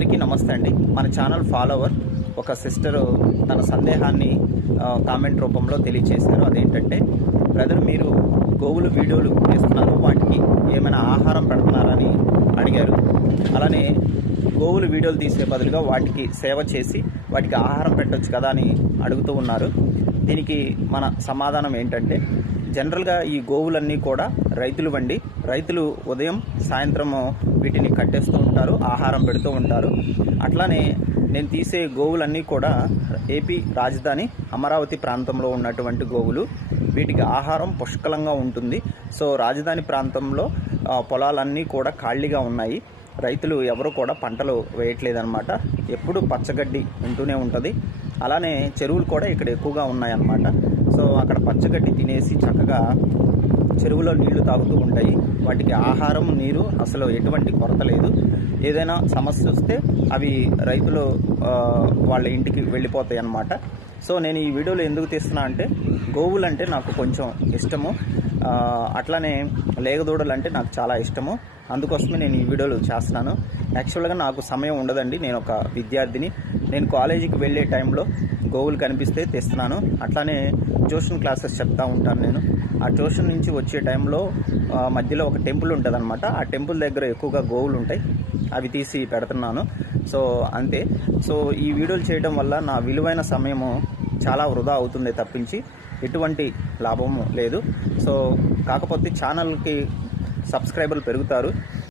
అందరికీ నమస్తే అండి. మన ఛానల్ ఫాలోవర్ ఒక సిస్టర్ తన సందేహాన్ని కామెంట్ రూపంలో తెలియచేశారు. అదేంటంటే బ్రదర్ మీరు గోవులు వీడియోలు చేస్తున్నారు వాటికి ఏమైనా ఆహారం పెడుతున్నారని అడిగారు. అలానే గోవులు వీడియోలు తీసే బదులుగా వాటికి సేవ చేసి వాటికి ఆహారం పెట్టచ్చు కదా అని అడుగుతూ ఉన్నారు. దీనికి మన సమాధానం ఏంటంటే జనరల్గా ఈ గోవులన్నీ కూడా రైతులు వండి రైతులు ఉదయం సాయంత్రము వీటిని కట్టేస్తూ ఉంటారు ఆహారం పెడుతూ ఉంటారు. అట్లానే నేను తీసే గోవులన్నీ కూడా ఏపీ రాజధాని అమరావతి ప్రాంతంలో ఉన్నటువంటి గోవులు వీటికి ఆహారం పుష్కలంగా ఉంటుంది. సో రాజధాని ప్రాంతంలో పొలాలన్నీ కూడా ఖాళీగా ఉన్నాయి. రైతులు ఎవరు కూడా పంటలు వేయట్లేదన్నమాట. ఎప్పుడు పచ్చగడ్డి ఉంటూనే ఉంటుంది. అలానే చెరువులు కూడా ఇక్కడ ఎక్కువగా ఉన్నాయన్నమాట. సో అక్కడ పచ్చగడ్డి తినేసి చక్కగా చెరువులో నీళ్ళు తాగుతూ ఉంటాయి. వాటికి ఆహారం నీరు అసలు ఎటువంటి కొరత లేదు. ఏదైనా సమస్య వస్తే అవి రైతులు వాళ్ళ ఇంటికి వెళ్ళిపోతాయి అన్నమాట సో నేను ఈ వీడియోలో ఎందుకు తీస్తున్నా అంటే గోవులు అంటే నాకు కొంచెం ఇష్టము. అట్లానే లేగదూడలు అంటే నాకు చాలా ఇష్టము. అందుకోసమే నేను ఈ వీడియోలు చేస్తున్నాను. యాక్చువల్గా నాకు సమయం ఉండదండి. నేను ఒక విద్యార్థిని. నేను కాలేజీకి వెళ్ళే టైంలో గోవులు కనిపిస్తే తెస్తున్నాను. అట్లానే ట్యూషన్ క్లాసెస్ చెప్తా ఉంటాను నేను. ఆ ట్యూషన్ నుంచి వచ్చే టైంలో మధ్యలో ఒక టెంపుల్ ఉంటుంది ఆ టెంపుల్ దగ్గర ఎక్కువగా గోవులు ఉంటాయి. అవి తీసి పెడుతున్నాను. సో అంతే. సో ఈ వీడియోలు చేయడం వల్ల నా విలువైన సమయము చాలా వృధా అవుతుంది తప్పించి ఎటువంటి లాభము లేదు. సో కాకపోతే ఛానల్కి సబ్స్క్రైబర్లు పెరుగుతారు.